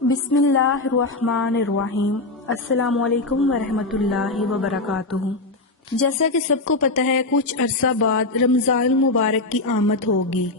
बिस्मिल्लाहिर्रहमानिर्रहीम। अस्सलाम वालेकुम वरहमतुल्लाहि वबरकातुहू। जैसा कि सबको पता है, कुछ अरसा बाद रमज़ान मुबारक की आमद होगी।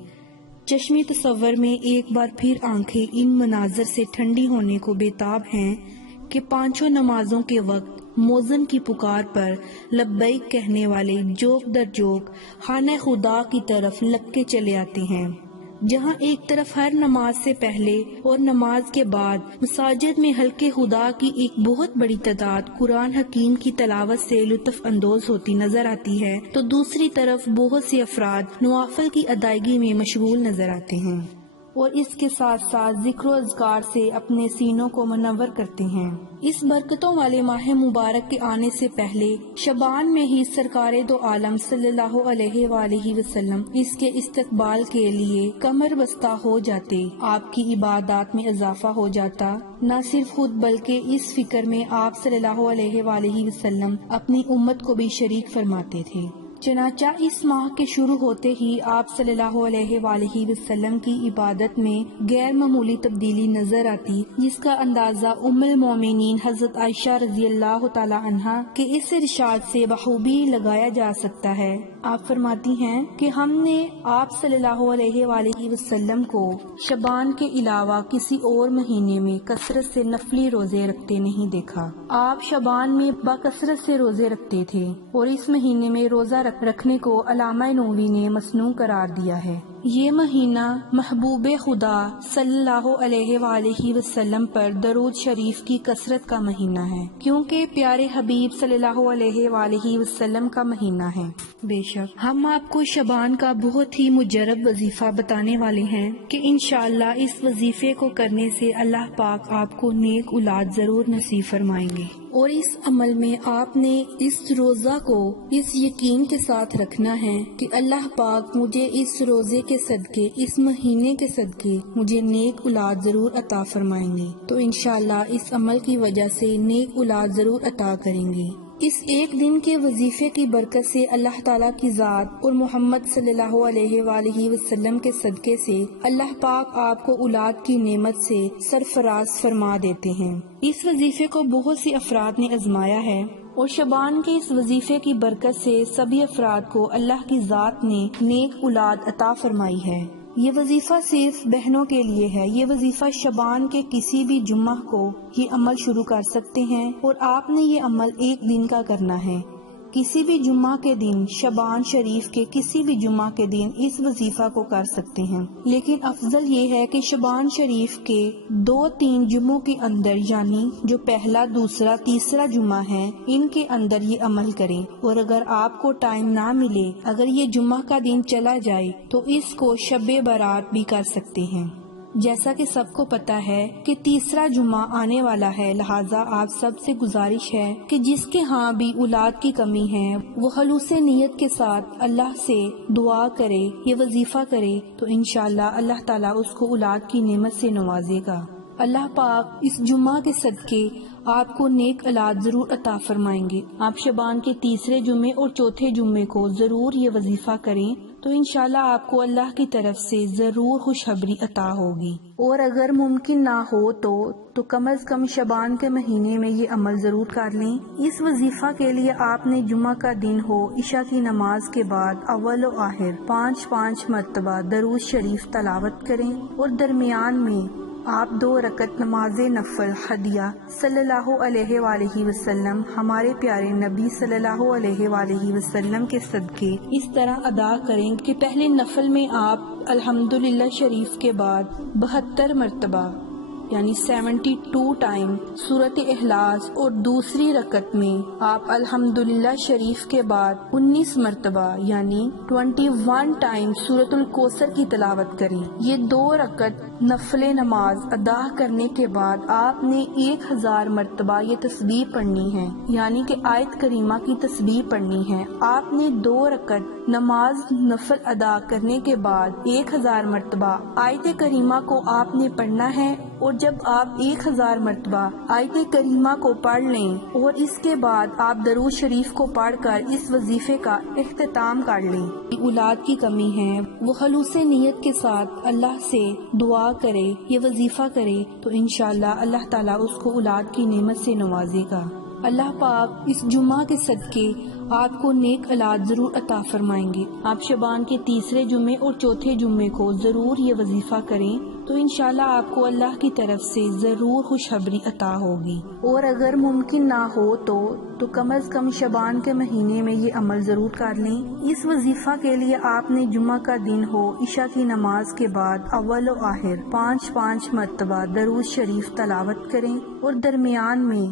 चश्मे तसव्वुर में एक बार फिर आंखें इन मनाजर से ठंडी होने को बेताब हैं कि पांचों नमाजों के वक्त मोज़न की पुकार पर लब्बैक कहने वाले जोक दर जोक खाने खुदा की तरफ लग के चले आते हैं, जहाँ एक तरफ हर नमाज से पहले और नमाज के बाद मसाजिद में हल्के खुदा की एक बहुत बड़ी तादाद कुरान हकीम की तलावत से लुत्फ अंदोज होती नजर आती है, तो दूसरी तरफ बहुत से अफराद नवाफिल की अदायगी में मशगूल नजर आते हैं और इसके साथ साथ जिक्र अज़कार से अपने सीनों को मुनव्वर करते हैं। इस बरकतों वाले माह मुबारक के आने से पहले शबान में ही सरकारे दो आलम सल्लल्लाहु अलैहि वसल्लम इसके इस्तकबाल के लिए कमर बस्ता हो जाते, आपकी इबादत में इजाफा हो जाता। न सिर्फ खुद बल्कि इस फिक्र में आप सल्लल्लाहु अलैहि वसल्लम अपनी उम्मत को भी शरीक फरमाते थे। चनाचा इस माह के शुरू होते ही आप सल्लल्लाहु अलैहि वसल्लम की इबादत में गैर मामूली तब्दीली नजर आती, जिसका अंदाजा उम्मुल मोमिनीन हजरत आयशा रज़ियल्लाहु ताला अन्हा के इस इरशाद से बखूबी लगाया जा सकता है। आप फरमाती हैं कि हमने आप सल्लल्लाहु अलैहि वसल्लम को शबान के अलावा किसी और महीने में कसरत से नफली रोजे रखते नहीं देखा। आप शबान में बाकसरत से रोजे रखते थे और इस महीने में रोजा रखने को अल्लामा नूवी ने मसनू करार दिया है। ये महीना महबूबे खुदा सल्लल्लाहु अलैहि वसल्लम पर दरूद शरीफ की कसरत का महीना है, क्योंकि प्यारे हबीब सल्लल्लाहु अलैहि वसल्लम का महीना है। बेशक हम आपको शबान का बहुत ही मुजरब वजीफा बताने वाले हैं कि इंशाअल्लाह इस वजीफे को करने से अल्लाह पाक आपको नेक औलाद जरूर नसीब फरमाएंगे। और इस अमल में आपने इस रोजा को इस यकीन के साथ रखना है कि अल्लाह पाक मुझे इस रोजे के सदके, इस महीने के सदके मुझे नेक औलाद जरूर अता फरमाएंगे, तो इंशाअल्लाह इस अमल की वजह से नेक औलाद जरूर अता करेंगे। इस एक दिन के वजीफे की बरकत से अल्लाह ताला की जात और मोहम्मद सल्लल्लाहु अलैहि वसल्लम के सदके से अल्लाह पाक आपको औलाद की नेमत से सरफराज फरमा देते हैं। इस वजीफे को बहुत सी अफराद ने आजमाया है और शबान के इस वजीफे की बरकत से सभी अफराद को अल्लाह की जात ने नेक औलाद अता फरमाई है। ये वजीफा सिर्फ बहनों के लिए है। ये वजीफा शबान के किसी भी जुम्मा को ये अमल शुरू कर सकते हैं और आपने ये अमल एक दिन का करना है। किसी भी जुम्मा के दिन, शबान शरीफ के किसी भी जुम्मा के दिन इस वजीफा को कर सकते हैं, लेकिन अफजल ये है कि शबान शरीफ के 2-3 जुम्मों के अंदर, यानी जो पहला, दूसरा, तीसरा जुम्मा है, इनके अंदर ये अमल करें। और अगर आपको टाइम ना मिले, अगर ये जुम्मा का दिन चला जाए, तो इसको शबे बारात भी कर सकते हैं। जैसा कि सबको पता है कि तीसरा जुम्मा आने वाला है, लिहाजा आप सबसे गुजारिश है कि जिसके यहाँ भी औलाद की कमी है वो खलूसे नियत के साथ अल्लाह से दुआ करे, ये वजीफा करे, तो इंशाअल्लाह अल्लाह ताला उसको औलाद की नेमत से नवाजेगा। अल्लाह पाक इस जुम्मा के सदके आपको नेक औलाद जरूर अता फरमाएंगे। आप शबान के तीसरे जुम्मे और चौथे जुम्मे को जरूर ये वजीफा करें, तो इंशाल्लाह आपको अल्लाह की तरफ से जरूर खुशखबरी अता होगी। और अगर मुमकिन ना हो तो कम अज कम शबान के महीने में ये अमल जरूर कर लें। इस वजीफा के लिए आपने जुम्मा का दिन हो, इशा की नमाज के बाद अव्वल व आखिर 5-5 मरतबा दरूद शरीफ तलावत करें और दरमियान में आप 2 रकत नमाज नफल हदिया सल्लल्लाहु अलैहि वसल्लम, हमारे प्यारे नबी सल्लल्लाहु अलैहि वसल्लम के सदके इस तरह अदा करें कि पहले नफल में आप अल्हम्दुलिल्लाह शरीफ के बाद 72 मरतबा यानी 72 टाइम सूरत इखलास और दूसरी रकत में आप अल्हम्दुलिल्लाह शरीफ के बाद 19 मरतबा यानी 21 टाइम सूरतुल कौसर की तलावत करें। ये 2 रकत नफले नमाज अदा करने के बाद आपने 1000 मरतबा ये तस्बीह पढ़नी है, यानी कि आयत करीमा की तस्बीह पढ़नी है। आपने 2 रकत نماز نفل ادا کرنے کے بعد 1000 مرتبہ آیت کریمہ کو آپ نے پڑھنا ہے، اور جب آپ 1000 مرتبہ آیت کریمہ کو پڑھ لیں اور اس کے بعد آپ درود شریف کو پڑھ کر اس وظیفے کا اختتام کر لیں۔ اولاد کی کمی ہے، وہ خلوص نیت کے ساتھ اللہ سے دعا کرے، یہ وظیفہ کرے تو انشاءاللہ اللہ تعالیٰ اس کو اولاد کی نعمت سے نوازے گا۔ اللہ پاک اس جمعہ کے صدقے آپ کو نیک اولاد ضرور عطا فرمائیں گے۔ آپ شعبان کے تیسرے جمعے اور چوتھے جمعے کو ضرور یہ وظیفہ کریں تو انشاءاللہ آپ کو اللہ کی طرف سے ضرور خوشخبری عطا ہوگی، اور اگر ممکن نہ ہو تو کم از کم شعبان کے مہینے میں یہ عمل ضرور کر لیں۔ اس وظیفہ کے لیے آپ نے جمعہ کا دن ہو، عشاء کی نماز کے بعد اول و آخر 5 مرتبہ درود شریف تلاوت کریں، اور درمیان میں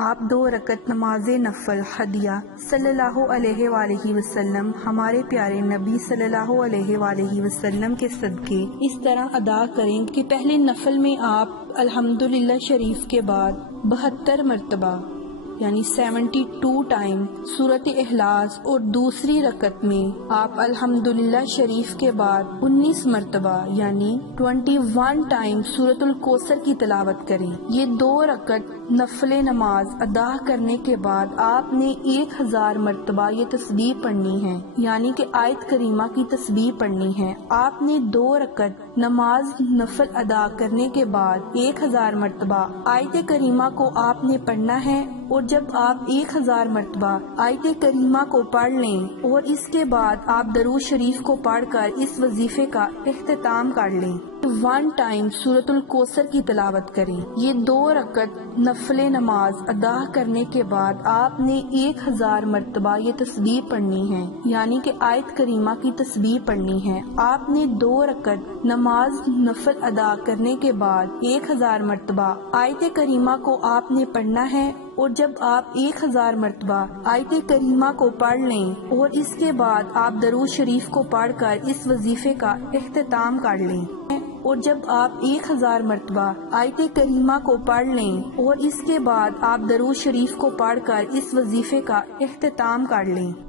آپ 2 رکعت نماز نفل ہدیہ صلی اللہ علیہ وآلہ وسلم ہمارے پیارے نبی صلی اللہ علیہ وآلہ وسلم کے صدقے اس طرح ادا کریں کہ پہلے نفل میں آپ الحمدللہ شریف کے بعد 72 مرتبہ یعنی 72 ٹائم سورۃ اخلاص، اور دوسری رکعت میں آپ الحمدللہ شریف کے بعد 19 مرتبہ یعنی 21 ٹائم سورۃ الکوثر کی تلاوت کریں۔ یہ 2 رکعت نفل نماز ادا کرنے کے بعد آپ نے 1000 مرتبہ یہ تسبیح پڑھنی ہے، یعنی کہ آیت کریمہ کی تسبیح پڑھنی ہے۔ آپ نے 2 رکعت نماز نفل ادا کرنے کے بعد 1000 مرتبہ آیت کریمہ کو آپ نے پڑھنا ہے، اور جب آپ 1000 مرتبہ آیت کریمہ کو پڑھ لیں اور اس کے بعد آپ درود شریف کو پڑھ کر اس وظیفے کا اختتام کر لیں، 1 ٹائم سورۃ الکوثر کی تلاوت کریں۔ یہ 2 رکعت نفل نماز ادا کرنے کے بعد آپ نے 1000 مرتبہ یہ تسبیح پڑھنی ہے، یعنی کہ آیت کریمہ کی تسبیح پڑھنی ہے۔ آپ نے 2 رکعت نماز نفل ادا کرنے کے بعد 1000 مرتبہ آیت کریمہ کو آپ نے پڑھنا ہے، اور جب آپ 1000 مرتبہ آیت کریمہ کو پڑھ لیں اور اس کے بعد آپ درود شریف کو پڑھ کر اس وظیفے کا اختتام کر لیں، اور جب آپ 1000 مرتبہ آیت کریمہ کو پڑھ لیں اور اس کے بعد آپ درود شریف کو پڑھ کر اس وظیفے کا اختتام کر لیں،